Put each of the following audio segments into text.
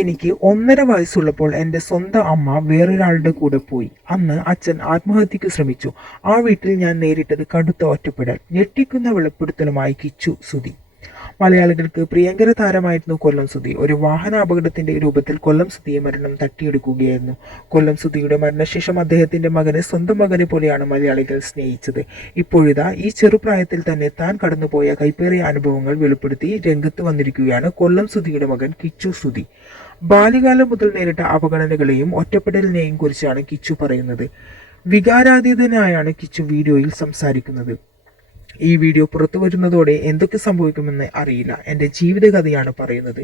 എനിക്ക് 1.5 വയസ്സുള്ളപ്പോൾ എൻ്റെ സ്വന്തം അമ്മ വേറൊരാളുടെ കൂടെ പോയി. അന്ന് അച്ഛൻ ആത്മഹത്യക്ക് ശ്രമിച്ചു. ആ വീട്ടിൽ ഞാൻ നേരിട്ടത് കടുത്ത ഒറ്റപ്പെടൽ. ഞെട്ടിക്കുന്ന വെളിപ്പെടുത്തലുമായി കിച്ചു സുധി. മലയാളികൾക്ക് പ്രിയങ്കര താരമായിരുന്നു കൊല്ലം സുധി. ഒരു വാഹന അപകടത്തിന്റെ രൂപത്തിൽ കൊല്ലം സുധിയെ മരണം തട്ടിയെടുക്കുകയായിരുന്നു. കൊല്ലം സുധിയുടെ മരണശേഷം അദ്ദേഹത്തിന്റെ മകനെ സ്വന്തം മകനെ പോലെയാണ് മലയാളികൾ സ്നേഹിച്ചത്. ഇപ്പോഴിതാ ഈ ചെറുപ്രായത്തിൽ തന്നെ താൻ കടന്നുപോയ കൈപ്പേറിയ അനുഭവങ്ങൾ വെളിപ്പെടുത്തി രംഗത്ത് വന്നിരിക്കുകയാണ് കൊല്ലം സുധിയുടെ മകൻ കിച്ചു സുധി. ബാല്യകാലം മുതൽ നേരിട്ട അവഗണനകളെയും ഒറ്റപ്പെടലിനെയും കുറിച്ചാണ് കിച്ചു പറയുന്നത്. വികാരാതീതനായാണ് കിച്ചു വീഡിയോയിൽ സംസാരിക്കുന്നത്. ഈ വീഡിയോ പുറത്തു വരുന്നതോടെ എന്തൊക്കെ സംഭവിക്കുമെന്ന് അറിയില്ല. എൻ്റെ ജീവിതകഥയാണ് പറയുന്നത്.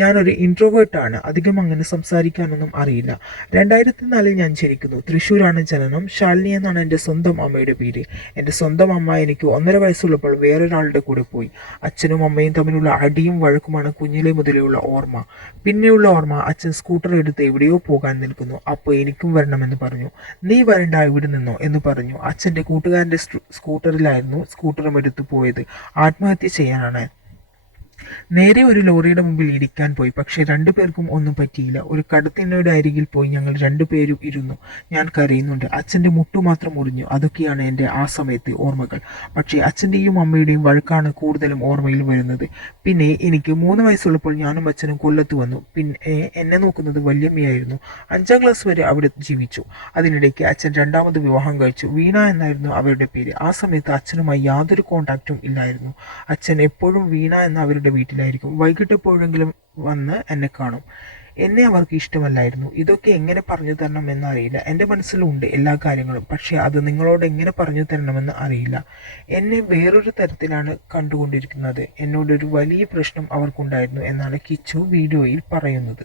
ഞാനൊരു ഇൻട്രോവേർട്ടാണ്. അധികം അങ്ങനെ സംസാരിക്കാനൊന്നും അറിയില്ല. 2004 ഞാൻ ജനിക്കുന്നു. തൃശ്ശൂരാണ് ജനനം. ശാലിനി എന്നാണ് എൻ്റെ സ്വന്തം അമ്മയുടെ പേര്. എൻ്റെ സ്വന്തം അമ്മ എനിക്ക് 1.5 വയസ്സുള്ളപ്പോൾ വേറൊരാളുടെ കൂടെ പോയി. അച്ഛനും അമ്മയും തമ്മിലുള്ള അടിയും വഴക്കുമാണ് കുഞ്ഞിലെ മുതലെയുള്ള ഓർമ്മ. പിന്നെയുള്ള ഓർമ്മ അച്ഛൻ സ്കൂട്ടർ എടുത്ത് എവിടെയോ പോകാൻ നിൽക്കുന്നു. അപ്പോൾ എനിക്കും വരണമെന്ന് പറഞ്ഞു. നീ വരണ്ട, ഇവിടെ നിന്നോ എന്ന് പറഞ്ഞു. അച്ഛൻ്റെ കൂട്ടുകാരൻ്റെ സ്കൂട്ടറിലായിരുന്നു സ്കൂട്ടറും എടുത്തു പോയത്. ആത്മഹത്യ ചെയ്യാനാണ്. നേരെ ഒരു ലോറിയുടെ മുമ്പിൽ ഇടിക്കാൻ പോയി. പക്ഷെ രണ്ടുപേർക്കും ഒന്നും പറ്റിയില്ല. ഒരു കടത്തിണ്ണയുടെ അരികിൽ പോയി ഞങ്ങൾ രണ്ടുപേരും ഇരുന്നു. ഞാൻ കരയുന്നുണ്ട്. അച്ഛൻ്റെ മുട്ടു മാത്രം മുറിഞ്ഞു. അതൊക്കെയാണ് എൻ്റെ ആ സമയത്തെ ഓർമ്മകൾ. പക്ഷേ അച്ഛൻ്റെയും അമ്മയുടെയും വഴക്കാണ് കൂടുതലും ഓർമ്മയിൽ വരുന്നത്. പിന്നെ എനിക്ക് 3 വയസ്സുള്ളപ്പോൾ ഞാനും അച്ഛനും കൊല്ലത്ത് വന്നു. പിന്നെ എന്നെ നോക്കുന്നത് വല്യമ്മയായിരുന്നു. 5ാം ക്ലാസ് വരെ അവിടെ ജീവിച്ചു. അതിനിടയ്ക്ക് അച്ഛൻ 2ാമത് വിവാഹം കഴിച്ചു. വീണ എന്നായിരുന്നു അവരുടെ പേര്. ആ സമയത്ത് അച്ഛനുമായി യാതൊരു കോണ്ടാക്റ്റും ഇല്ലായിരുന്നു. അച്ഛൻ എപ്പോഴും വീണ എന്ന അവരുടെ വീട്ടിലായിരിക്കും. വൈകിട്ട് എപ്പോഴെങ്കിലും വന്ന് എന്നെ കാണും. എന്നെ അവർക്ക് ഇഷ്ടമല്ലായിരുന്നു. ഇതൊക്കെ എങ്ങനെ പറഞ്ഞു തരണമെന്ന് അറിയില്ല. എൻ്റെ മനസ്സിലുണ്ട് എല്ലാ കാര്യങ്ങളും. പക്ഷേ അത് നിങ്ങളോട് എങ്ങനെ പറഞ്ഞു തരണമെന്ന് അറിയില്ല. എന്നെ വേറൊരു തരത്തിലാണ് കണ്ടുകൊണ്ടിരിക്കുന്നത്. എന്നോടൊരു വലിയ പ്രശ്നം അവർക്കുണ്ടായിരുന്നു എന്നാണ് കിച്ചു വീഡിയോയിൽ പറയുന്നത്.